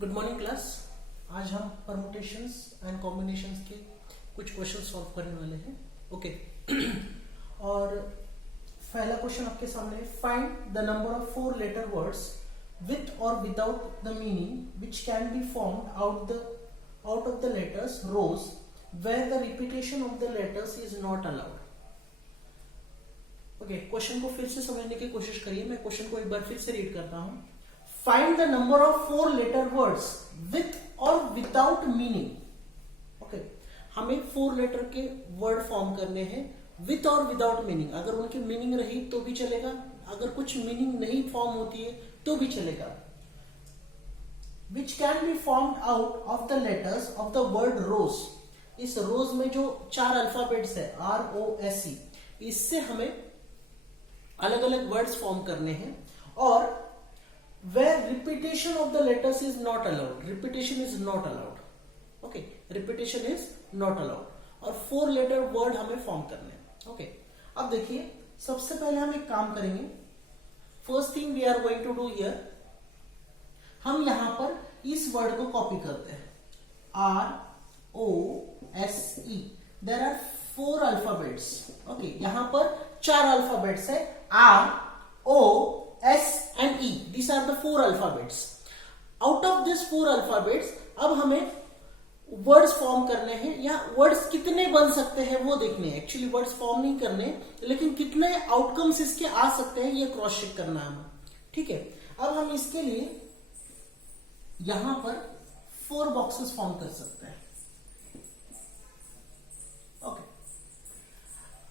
Good morning class. आज हम permutations and combinations के कुछ क्वेश्चन सॉल्व करने वाले हैं। ओके और पहला क्वेश्चन आपके सामने, find the number of 4 letter words with और without the meaning which can be formed out of the letters rose where the repetition of the letters is not allowed. Okay, question को फिर से समझने की कोशिश करिए। मैं क्वेश्चन को एक बार फिर से रीड करता हूं। Find the number of 4 letter words with और विदाउट मीनिंग। ओके, हमें 4 लेटर के वर्ड फॉर्म करने हैं विथ और विदाउट मीनिंग। अगर उनकी मीनिंग रही तो भी चलेगा, अगर कुछ मीनिंग नहीं फॉर्म होती है तो भी चलेगा। Which can be formed out of the letters of the word rose. इस रोज में जो 4 अल्फाबेट्स है ROSE, इससे हमें अलग अलग वर्ड्स फॉर्म करने हैं। और where repetition of the letters is not allowed, repetition is not allowed. Okay, repetition is not allowed. और 4 लेटर वर्ड हमें फॉर्म करने हैं। ओके, अब देखिए, सबसे पहले हम एक काम करेंगे। First thing we are going to do here, हम यहां पर इस वर्ड को कॉपी करते हैं। ROSE, there are 4 alphabets. Okay, यहां पर 4 अल्फाबेट्स है, ROS and E. These are the 4 alphabets. Out of these 4 alphabets, अब हमें वर्ड्स फॉर्म करने हैं, या वर्ड्स कितने बन सकते हैं वो देखने हैं। एक्चुअली वर्ड्स फॉर्म नहीं करने, लेकिन कितने आउटकम्स इसके आ सकते हैं ये क्रॉस चेक करना है हमें। ठीक है, अब हम इसके लिए यहां पर 4 बॉक्सेस फॉर्म कर सकते हैं। ओके,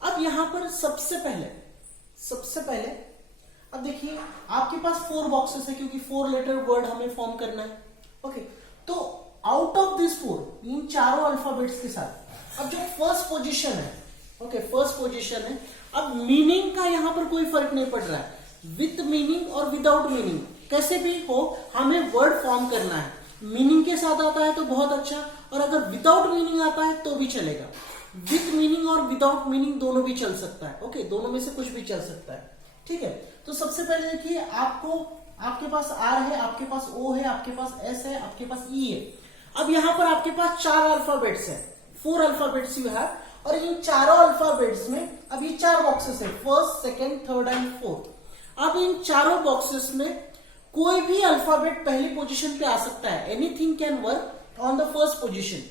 अब यहां पर सबसे पहले अब देखिए, आपके पास 4 बॉक्सेस है क्योंकि 4 लेटर वर्ड हमें फॉर्म करना है। ओके, तो आउट ऑफ दिस 4, इन चारों अल्फाबेट्स के साथ अब जो फर्स्ट पोजीशन है, ओके, फर्स्ट पोजीशन है। अब मीनिंग का यहां पर कोई फर्क नहीं पड़ रहा है, विथ मीनिंग और विदाउट मीनिंग कैसे भी हो हमें वर्ड फॉर्म करना है। मीनिंग के साथ आता है तो बहुत अच्छा, और अगर विदाउट मीनिंग आता है तो भी चलेगा। विथ मीनिंग और विदाउट मीनिंग दोनों भी चल सकता है। ओके, दोनों में से कुछ भी चल सकता है। ठीक है, तो सबसे पहले देखिए, आपके पास R है, आपके पास O है, आपके पास S है, आपके पास E है। अब यहां पर आपके पास 4 अल्फाबेट्स है, 4 अल्फाबेट्स यू हैव, और इन चारों अल्फाबेट्स में अब ये 4 बॉक्सेस है, first, second, third and fourth. अब इन चारों बॉक्सेस में कोई भी अल्फाबेट पहली पोजीशन पे आ सकता है। Anything can work on the first position.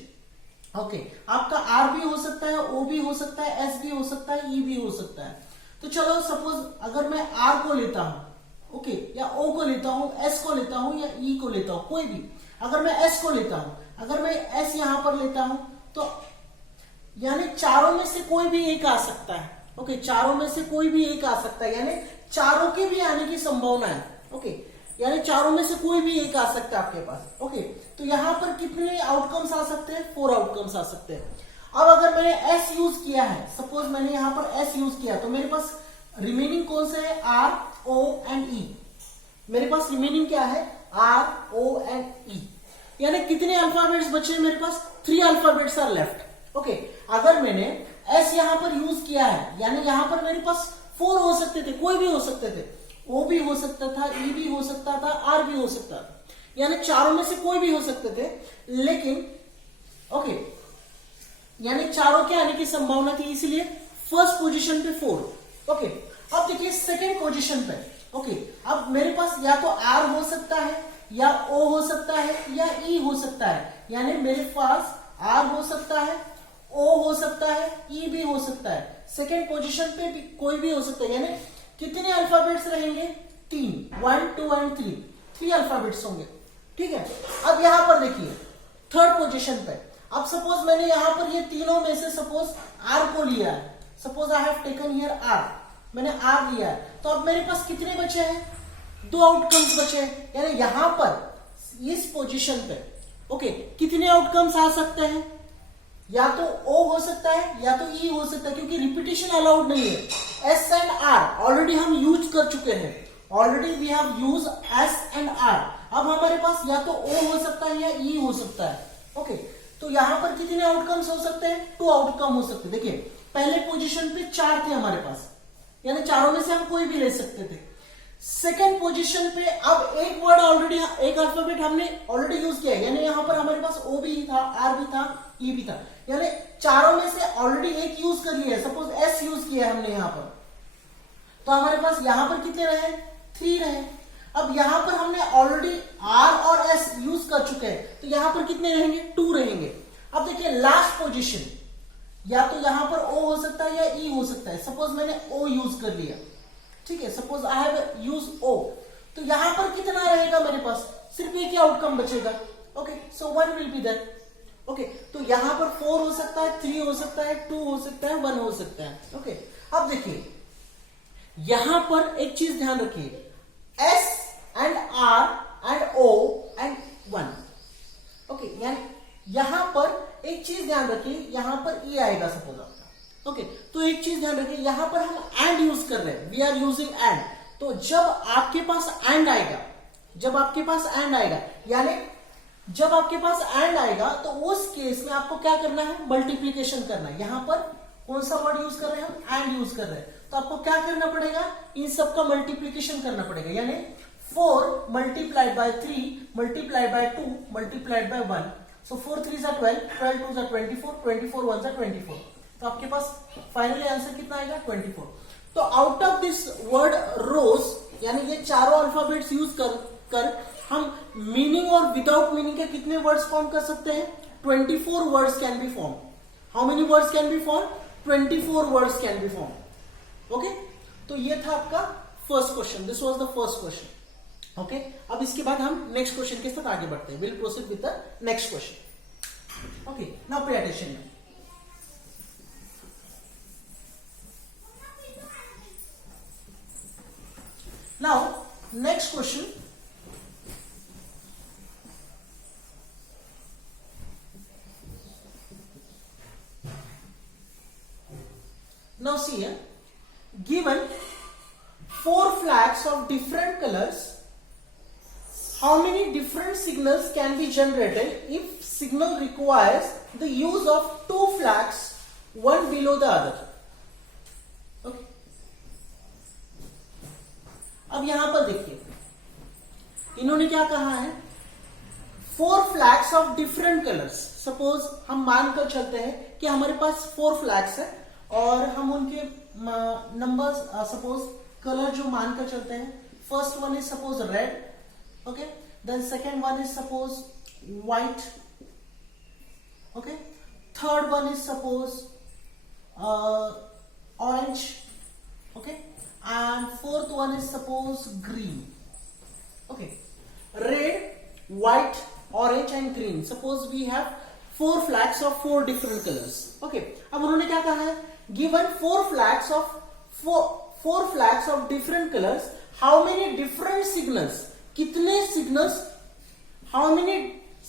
Okay, आपका R भी हो सकता है, O भी हो सकता है, S भी हो सकता है, E भी हो सकता है। तो चलो सपोज अगर मैं R को लेता हूं, ओके, या O को लेता हूं, S को लेता हूं, या E को लेता हूं, कोई भी। अगर मैं S को लेता हूं, अगर मैं S यहां पर लेता हूं, तो यानी चारों में से कोई भी एक आ सकता है। ओके, चारों में से कोई भी एक आ सकता है, यानी चारों के भी आने की संभावना है। ओके, यानी चारों में से कोई भी एक आ सकता है आपके पास। ओके, तो यहां पर कितने आउटकम्स आ सकते हैं? 4 आउटकम्स आ सकते हैं। अब अगर मैंने S यूज किया है, सपोज मैंने यहां पर S यूज किया, तो मेरे पास रिमेनिंग कौन से है? R, O and E। मेरे पास रिमेनिंग क्या है? R, O and E। यानी कितने अल्फाबेट्स बचे हैं मेरे पास? 3 अल्फाबेट्स आर लेफ्ट। ओके, अगर मैंने S यहां पर यूज किया है, यानी यहां पर मेरे पास 4 हो सकते थे, कोई भी हो सकते थे। O भी हो सकता था, E भी हो सकता था, R भी हो सकता था, यानी चारों में से कोई भी हो सकते थे। लेकिन ओके, यानी चारों के आने की संभावना थी, इसलिए फर्स्ट पोजीशन पे 4। ओके, अब देखिए सेकंड पोजीशन पे। ओके, अब मेरे पास या तो R हो सकता है, या O हो सकता है, या E हो सकता है। यानी मेरे पास R हो सकता है, O हो सकता है, E भी हो सकता है। सेकंड पोजीशन पे भी कोई भी हो सकता है। यानी कितने अल्फाबेट्स रहेंगे? 3, 1, 2 एंड 3 अल्फाबेट्स होंगे। ठीक है, अब यहां पर देखिए थर्ड पोजीशन पे। अब सपोज मैंने यहां पर ये तीनों में से सपोज R को लिया है, suppose I have taken here R, मैंने R लिया है, तो अब मेरे पास कितने बचे हैं? 2 आउटकम्स बचे हैं। यानी यहां पर इस पोजीशन पे ओके, कितने आउटकम्स आ सकते हैं? या तो O हो सकता है, या तो E हो सकता है, क्योंकि रिपीटेशन अलाउड नहीं है। S एंड R ऑलरेडी हम यूज कर चुके हैं, already we have use S and R। अब हमारे पास या तो O हो सकता है, या E हो सकता है। ओके, तो यहां पर कितने आउटकम्स हो सकते हैं? 2 आउटकम हो सकते हैं। देखिए, पहले पोजीशन पे 4 थे हमारे पास, यानी चारों में से हम कोई भी ले सकते थे। सेकेंड पोजीशन पे अब एक वर्ड ऑलरेडी, एक अल्फाबेट हमने ऑलरेडी यूज किया है, यानी यहां पर हमारे पास ओ भी था, आर भी था, ई भी था, यानी चारों में से ऑलरेडी एक यूज कर लिया है। सपोज एस यूज किया है हमने यहां पर, तो हमारे पास यहां पर कितने रहे, 3 रहे। अब यहां पर हमने ऑलरेडी आर और एस यूज कर चुके हैं, तो यहां पर कितने रहेंगे, 2 रहेंगे। अब देखिए लास्ट पोजीशन, या तो यहां पर ओ हो सकता है या ई हो सकता है। सपोज मैंने ओ यूज कर लिया, ठीक है, सपोज आई हैव यूज ओ, तो यहां पर कितना रहेगा मेरे पास, सिर्फ एक ही आउटकम बचेगा। Okay, so 1 will be that. Okay, तो यहां पर 4 हो सकता है, 3 हो सकता है, 2 हो सकता है, 1 हो सकता है। ओके, अब देखिए यहां पर एक चीज ध्यान रखिए, S and R and O and 1। Okay, यानी यहां पर एक चीज ध्यान रखिए, यहां पर ई आएगा सपोज आपका। ओके, तो एक चीज ध्यान रखिए, यहां पर हम एंड यूज कर रहे हैं, वी आर यूजिंग एंड। तो जब आपके पास एंड आएगा, जब आपके पास एंड आएगा, यानी जब आपके पास एंड आएगा, तो उस केस में आपको क्या करना है, मल्टीप्लीकेशन करना है। यहां पर कौन सा वर्ड यूज कर रहे हैं हम, एंड यूज कर रहे हैं, तो आपको क्या करना पड़ेगा, इन सबका मल्टीप्लीकेशन करना पड़ेगा, यानी 4 multiplied by 3 multiplied by 2 multiplied by 1। सो 4 3 जा 12, 12 2 जा 24, 24 1 जा 24। तो आपके पास फाइनली आंसर कितना आएगा, 24। तो आउट ऑफ दिस वर्ड रोज, यानी ये चारों अल्फाबेट्स यूज कर हम मीनिंग और विदाउट मीनिंग के कितने वर्ड्स फॉर्म कर सकते हैं, 24 words can be form. How many words can be form, 24 words can be form. Okay, तो ये था आपका first question, this was the first question. Okay, अब इसके बाद हम नेक्स्ट क्वेश्चन के साथ आगे बढ़ते हैं, will proceed with the next question. Okay, now pay attention. Now next question, now see here, given 4 flags of different colors, how many different signals can be generated if signal requires the use of 2 flags, one below the other? Okay. अब यहां पर देखिए, इन्होंने क्या कहा है, 4 flags of different colors। Suppose हम मानकर चलते हैं कि हमारे पास 4 flags है और हम उनके नंबर्स, सपोज कलर जो मानकर चलते हैं, first one is suppose red, okay, then second one is suppose white, okay, third one is suppose orange, okay, and fourth one is suppose green. Okay, red, white, orange and green, suppose we have 4 flags of 4 different colors. Okay, अब उन्होंने क्या कहा है, given 4 flags of different colors, how many different signals, कितने signals, how many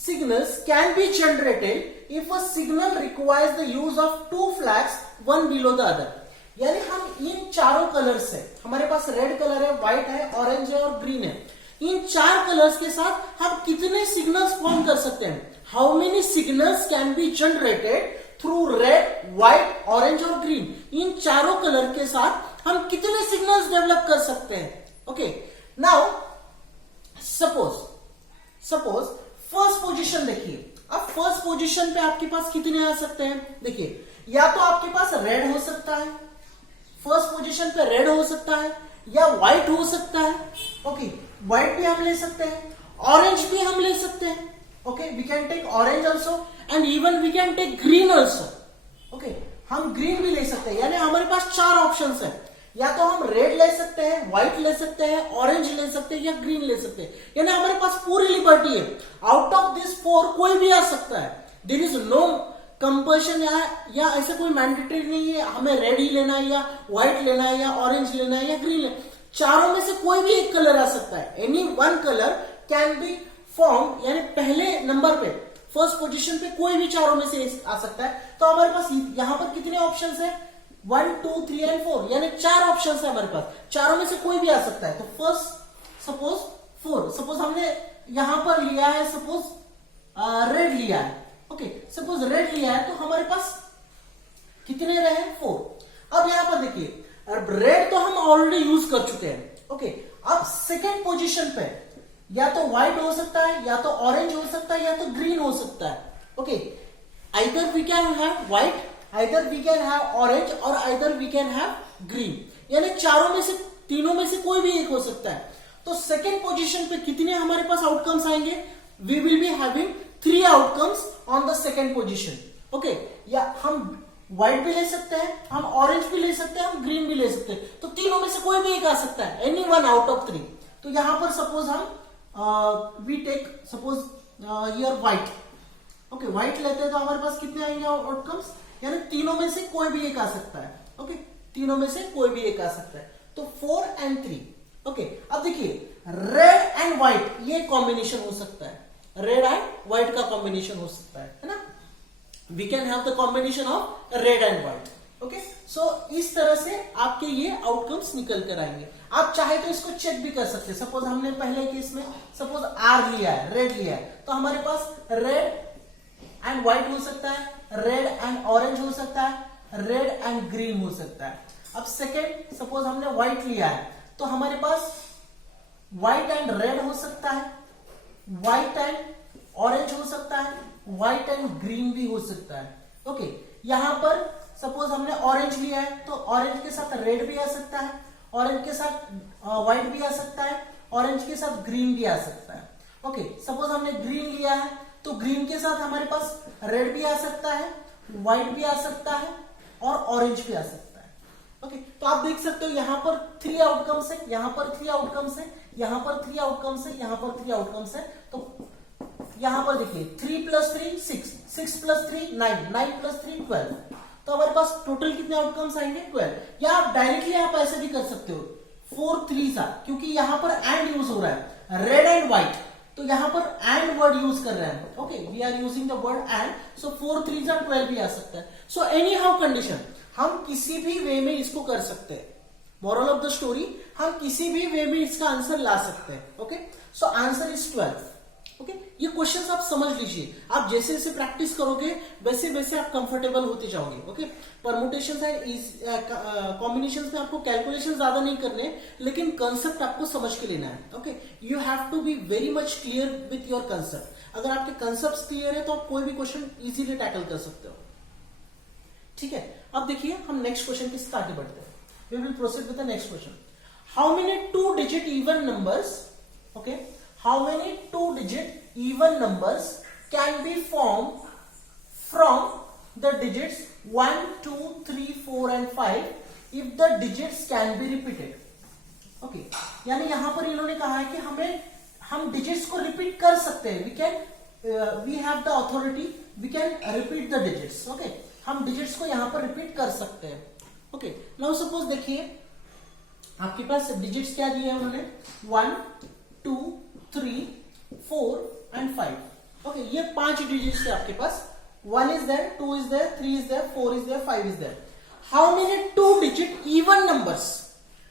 signals can be generated if a signal requires the use of 2 flags, one below the other। यानी हम इन चारों colours है, हमारे पास रेड कलर है, white है, orange है और ग्रीन है, इन 4 कलर्स के साथ हम कितने सिग्नल्स फॉर्म कर सकते हैं, how many signals can be generated through red, white, orange और ग्रीन। इन चारों कलर के साथ हम कितने सिग्नल्स डेवलप कर सकते हैं। Okay, now suppose first position देखिए, अब फर्स्ट पोजीशन पे आपके पास कितने आ सकते हैं, देखिए या तो आपके पास रेड हो सकता है, फर्स्ट पोजीशन पे रेड हो सकता है, या व्हाइट हो सकता है। ओके, व्हाइट भी हम ले सकते हैं, ऑरेंज भी हम ले सकते हैं। Okay, we can take orange also and even we can take green also. Okay, हम ग्रीन भी ले सकते हैं, यानी हमारे पास 4 ऑप्शंस हैं, या तो हम रेड ले सकते हैं, व्हाइट ले सकते हैं, ऑरेंज ले सकते हैं या ग्रीन ले सकते हैं, यानी हमारे पास पूरी लिबर्टी है। आउट ऑफ दिस 4 कोई भी आ सकता है, देयर इज नो कंपल्शन या ऐसा कोई मैंडेटरी नहीं है हमें रेड ही लेना है या व्हाइट लेना है या ऑरेंज लेना है या ग्रीन लेना है, चारों में से कोई भी एक कलर आ सकता है, any one colour can be form, यानी पहले नंबर पे फर्स्ट पोजीशन पे कोई भी चारों में से आ सकता है। तो हमारे पास यहां पर कितने ऑप्शंस है, 1 2 3 एंड 4, यानी 4 ऑप्शंस है हमारे पास, चारों में से कोई भी आ सकता है। तो फर्स्ट सपोज 4, सपोज हमने यहां पर लिया है, सपोज रेड लिया है। ओके, सपोज रेड लिया है, तो हमारे पास कितने रहे, 4। अब यहां पर देखिए, रेड तो हम ऑलरेडी यूज कर चुके हैं। ओके, अब सेकेंड पोजीशन पे या तो व्हाइट हो सकता है, या तो ऑरेंज हो सकता है, या तो ग्रीन हो सकता है। Okay, either we can have white, either we can have orange, और either we can have green, यानी चारों में से, तीनों में से कोई भी एक हो सकता है। तो सेकेंड पोजीशन पे कितने हमारे पास आउटकम्स आएंगे? We will be having 3 outcomes on the second position. Okay, या हम व्हाइट भी ले सकते हैं, हम ऑरेंज भी ले सकते हैं, हम ग्रीन भी ले सकते हैं, तो तीनों में से कोई भी एक आ सकता है, एनी वन आउट ऑफ 3। तो यहां पर सपोज हम we take suppose here white. Okay, white लेते हैं तो हमारे पास कितने आएंगे आउटकम्स, यानी तीनों में से कोई भी एक आ सकता है। ओके, तीनों में से कोई भी एक आ सकता है, तो 4 and 3। ओके, अब देखिए रेड एंड व्हाइट ये कॉम्बिनेशन हो सकता है, रेड एंड व्हाइट का कॉम्बिनेशन हो सकता है ना। We can have the combination of red and white. Okay, so इस तरह से आपके ये आउटकम्स निकल कर आएंगे। आप चाहे तो इसको चेक भी कर सकते हैं। सपोज हमने पहले केस में सपोज आर लिया है, रेड लिया है, तो हमारे पास रेड एंड व्हाइट हो सकता है, रेड एंड ऑरेंज हो सकता है, रेड एंड ग्रीन हो सकता है। अब सेकेंड सपोज हमने व्हाइट लिया है, तो हमारे पास व्हाइट एंड रेड हो सकता है, व्हाइट एंड ऑरेंज हो सकता है, व्हाइट एंड ग्रीन भी हो सकता है। ओके, यहां पर सपोज हमने ऑरेंज लिया है, तो ऑरेंज के साथ रेड भी आ सकता है, ऑरेंज के साथ व्हाइट भी आ सकता है, ऑरेंज के साथ ग्रीन भी आ सकता है। ओके, सपोज हमने ग्रीन लिया है, तो ग्रीन के साथ हमारे पास रेड भी आ सकता है, व्हाइट भी आ सकता है, और ऑरेंज भी आ सकता है। ओके, तो आप देख सकते हो यहां पर 3 आउटकम्स है, यहां पर 3 आउटकम्स है, यहां पर 3 आउटकम्स है, यहां पर 3 आउटकम्स है। तो यहां पर देखिए 3 + 3 6, 6 + 3 9, 9 + 3 12। तो हमारे पास टोटल कितने आउटकम्स आएंगे? 12। या आप डायरेक्टली आप ऐसे भी कर सकते हो 4 3 सा, क्योंकि यहां पर एंड यूज हो रहा है, रेड एंड व्हाइट, तो यहां पर एंड वर्ड यूज कर रहे हैं। Okay, we are using the word and, so 4 3 सा 12 भी आ सकता है। सो एनी हाउ कंडीशन, हम किसी भी वे में इसको कर सकते हैं। मोरल ऑफ द स्टोरी, हम किसी भी वे में इसका आंसर ला सकते हैं। Okay, so answer is 12। Okay, ये क्वेश्चंस आप समझ लीजिए, आप जैसे जैसे प्रैक्टिस करोगे वैसे वैसे आप कंफर्टेबल होते जाओगे। ओके, परमुटेशंस एंड कॉम्बिनेशंस में आपको कैलकुलेशन ज्यादा नहीं करने, लेकिन कंसेप्ट आपको समझ के लेना है। Okay, you have to be very much clear with your concept. अगर आपके कंसेप्ट क्लियर है तो आप कोई भी क्वेश्चन इजीली टैकल कर सकते हो। ठीक है, अब देखिए हम नेक्स्ट क्वेश्चन की आगे बढ़ते हैं। We will proceed with the next question. How many 2 digit even numbers, okay, how many 2-digit even numbers can be formed from the digits 1 2 3 4 and 5 if the digits can be repeated? Okay, यानी यहां पर इन्होंने कहा है कि हम digits को repeat कर सकते हैं। We have the authority, we can repeat the digits. Okay, हम डिजिट्स को यहां पर रिपीट कर सकते हैं। ओके, नाउ सपोज देखिए आपके पास डिजिट्स क्या दिए हैं उन्होंने, 1 2 3 4 and 5। ओके, ये 5 डिजिट्स है आपके पास। 1 is there, 2 is there, 3 is there, 4 is there, 5 is there. How many 2-digit even numbers?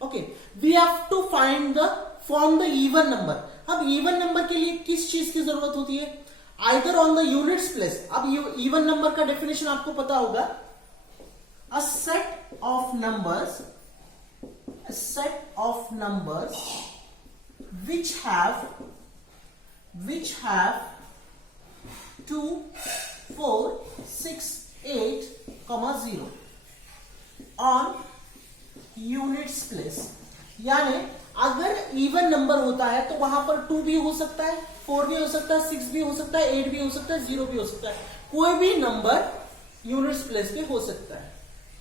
Okay, we have to form the even number. अब even number के लिए किस चीज की जरूरत होती है? Either on the units place. अब even number का डेफिनेशन आपको पता होगा, a set of numbers which have 2 4 6 8, 0 on units place। यानी अगर इवन नंबर होता है तो वहां पर 2 भी हो सकता है, 4 भी हो सकता है, 6 भी हो सकता है, 8 भी हो सकता है, 0 भी हो सकता है, कोई भी नंबर यूनिट्स प्लेस पे हो सकता है।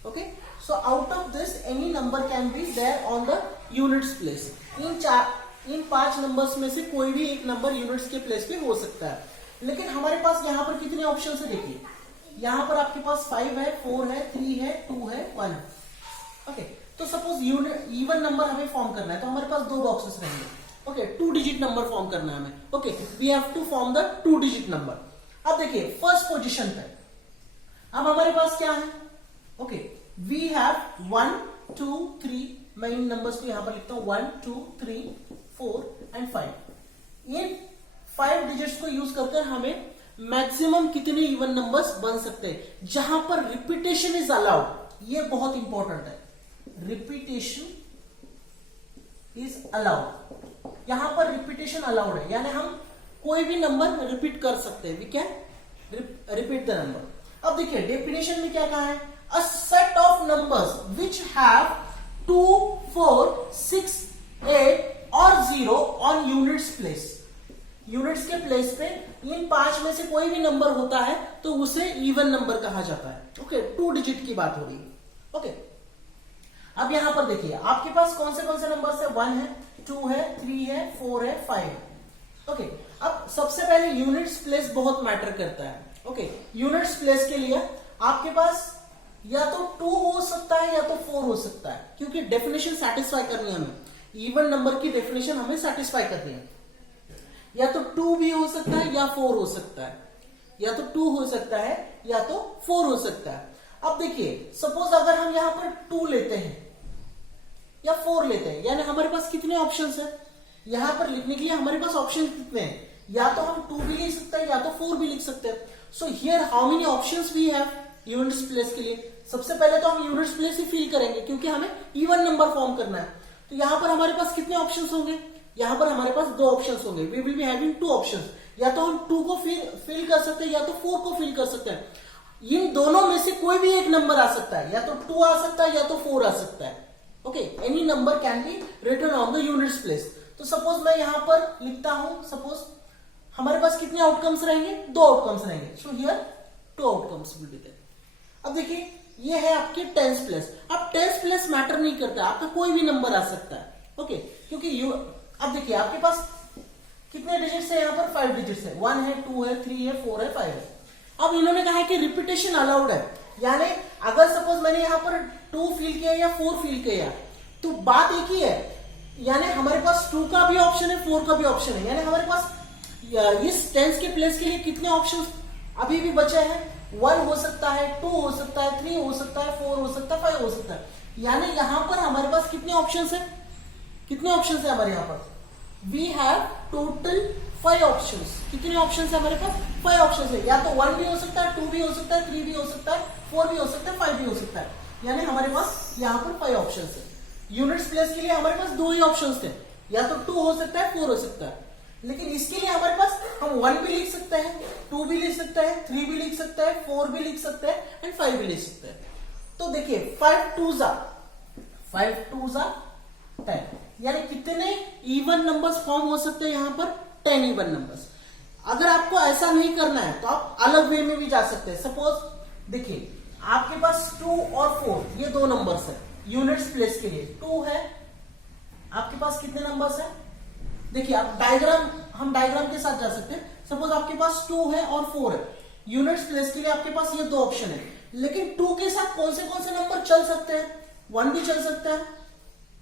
Okay, so out of this any number can be there on the units place. इन 5 नंबर्स में से कोई भी एक नंबर यूनिट्स के प्लेस पे हो सकता है। लेकिन हमारे पास यहां पर कितने ऑप्शन है देखिए, यहां पर आपके पास 5 है, 4 है, 3 है, 2 है, 1 है। ओके, तो सपोज इवन नंबर हमें फॉर्म करना है तो हमारे पास 2 बॉक्सेस रहेंगे। ओके, 2 डिजिट नंबर फॉर्म करना है हमें। Okay, we have to form the 2 digit number. अब देखिए फर्स्ट पोजीशन पे अब हमारे पास क्या है? ओके, वी हैव 1 2 3, मैं इन नंबर्स को यहां पर लिखता हूं 1 2 3 4 and 5। इन 5 डिजिट्स को यूज करके हमें मैक्सिमम कितने इवन नंबर्स बन सकते हैं जहां पर रिपीटेशन इज अलाउड। ये बहुत इंपॉर्टेंट है, रिपीटेशन इज अलाउड। यहां पर रिपीटेशन अलाउड है, यानी हम कोई भी नंबर रिपीट कर सकते हैं, we can repeat the number. अब देखिए डेफिनेशन में क्या कहा है, a set of numbers which have 2, 4, 6, 8 और 0 ऑन यूनिट्स प्लेस। यूनिट्स के प्लेस पे इन 5 में से कोई भी नंबर होता है तो उसे इवन नंबर कहा जाता है। ओके, 2 डिजिट की बात हो रही है। ओके, अब यहां पर देखिए आपके पास कौन से नंबर्स है, 1 है, 2 है, 3 है, 4 है, 5 है। ओके, अब सबसे पहले यूनिट्स प्लेस बहुत मैटर करता है। ओके, यूनिट्स प्लेस के लिए आपके पास या तो 2 हो सकता है या तो 4 हो सकता है, क्योंकि डेफिनेशन सेटिस्फाई करनी है हमें, इवन नंबर की डेफिनेशन हमें सेटिस्फाई करनी है। या तो 2 भी हो सकता है या 4 हो सकता है, या तो 2 हो सकता है या तो 4 हो सकता है। अब देखिए सपोज अगर हम यहां पर 2 लेते हैं या 4 लेते हैं, यानी हमारे पास कितने ऑप्शंस है, यहां पर लिखने के लिए हमारे पास ऑप्शन कितने हैं, या तो हम 2 भी लिख सकते हैं या तो 4 भी लिख सकते हैं। So here how many options we have units place के लिए। सबसे पहले तो हम यूनिट्स प्लेस ही फिल करेंगे, क्योंकि हमें इवन नंबर फॉर्म करना है। तो यहां पर हमारे पास कितने ऑप्शंस होंगे, यहां पर हमारे पास 2 ऑप्शंस होंगे। We will be having 2 options, या तो हम 2 को फिल कर सकते हैं या तो 4 को फिल कर सकते हैं। इन दोनों में से कोई भी एक नंबर आ सकता है, या तो 2 आ सकता है या तो 4 आ सकता है। Okay, any number can be written on the units place. तो सपोज मैं यहां पर लिखता हूं, सपोज हमारे पास कितने आउटकम्स रहेंगे, 2 आउटकम्स रहेंगे। So here 2 outcomes will be there. अब देखिए ये है आपके 10th प्लेस। अब 10th प्लेस मैटर नहीं करता, आपका कोई भी नंबर आ सकता है। ओके, क्योंकि अब देखिए आपके पास कितने डिजिट्स है, यहां पर 5 डिजिट्स है, 1 है, 2 है, 3 है, 4 है, 5 है। अब इन्होंने कहा है कि रिपीटेशन अलाउड है, यानी अगर सपोज मैंने यहां पर 2 फिल किया या 4 फिल किया तो बात एक ही है, यानी हमारे पास 2 का भी ऑप्शन है, 4 का भी ऑप्शन है, यानी हमारे पास इस 10th के प्लेस के लिए कितने ऑप्शन अभी भी बचे हैं, 1 हो सकता है, 2 हो सकता है, 3 हो सकता है, 4 हो सकता है, 5 हो सकता है। यानी यहां पर हमारे पास कितने ऑप्शंस है, कितने ऑप्शंस है हमारे यहां पर, वी हैव टोटल 5 ऑप्शंस। कितने ऑप्शंस है हमारे पास, 5 ऑप्शंस है। या तो 1 भी हो सकता है, 2 भी हो सकता है, 3 भी हो सकता है, 4 भी हो सकता है, 5 भी हो सकता है, यानी हमारे पास यहां पर 5 ऑप्शंस है। यूनिट्स प्लेस के लिए हमारे पास 2 ही ऑप्शंस थे, या तो 2 हो सकता है, 4 हो सकता है। लेकिन इसके लिए हमारे पास हम 1 भी लिख सकते हैं, 2 भी लिख सकते हैं, 3 भी लिख सकते हैं, 4 भी लिख सकते हैं एंड 5 भी लिख सकते हैं। तो देखिए 5 2s are 10, यानी कितने इवन नंबर्स फॉर्म हो सकते हैं यहां पर, 10 इवन नंबर्स। अगर आपको ऐसा नहीं करना है तो आप अलग वे में भी जा सकते हैं। सपोज देखिए आपके पास 2 और 4 ये 2 नंबर्स है यूनिट्स प्लेस के लिए। 2 है, आपके पास कितने नंबर्स है, देखिए आप हम डायग्राम के साथ जा सकते हैं। सपोज आपके पास 2 है और 4 है, यूनिट्स प्लेस के लिए आपके पास ये 2 ऑप्शन है, लेकिन 2 के साथ कौन से नंबर चल सकते हैं, 1 भी चल सकता है,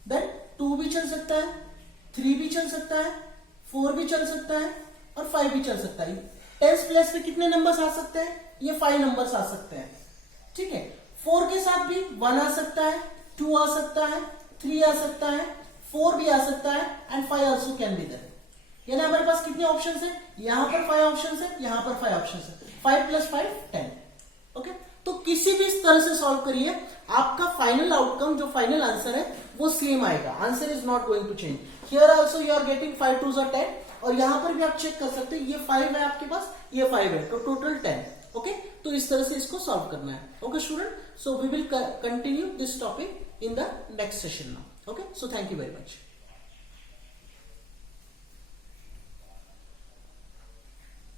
देन 2 भी चल सकता है, 3 भी चल सकता है, 4 भी चल सकता है और 5 भी चल सकता है। 10th प्लेस पे कितने नंबर्स आ सकते हैं, ये 5 नंबर्स आ सकते हैं। ठीक है, 4 के साथ भी 1 आ सकता है, 2 आ सकता है, 3 आ सकता है, 4 भी आ सकता है and 5 also can be there. यानी हमारे पास कितने ऑप्शंस है, यहां पर 5 ऑप्शंस है, यहां पर 5 ऑप्शंस है, 5 + 5 10। ओके, तो किसी भी तरह से सॉल्व करिए, आपका फाइनल आउटकम जो फाइनल आंसर है वो सेम आएगा। Answer is not going to change. Here also you are getting 5 2s are 10, और यहां पर भी आप चेक कर सकते हैं, ये 5 है आपके पास, ये 5 है, तो टोटल 10। ओके, तो इस तरह से इसको सॉल्व करना है। Okay student, so we will continue this topic in the next session now. Okay, so thank you very much.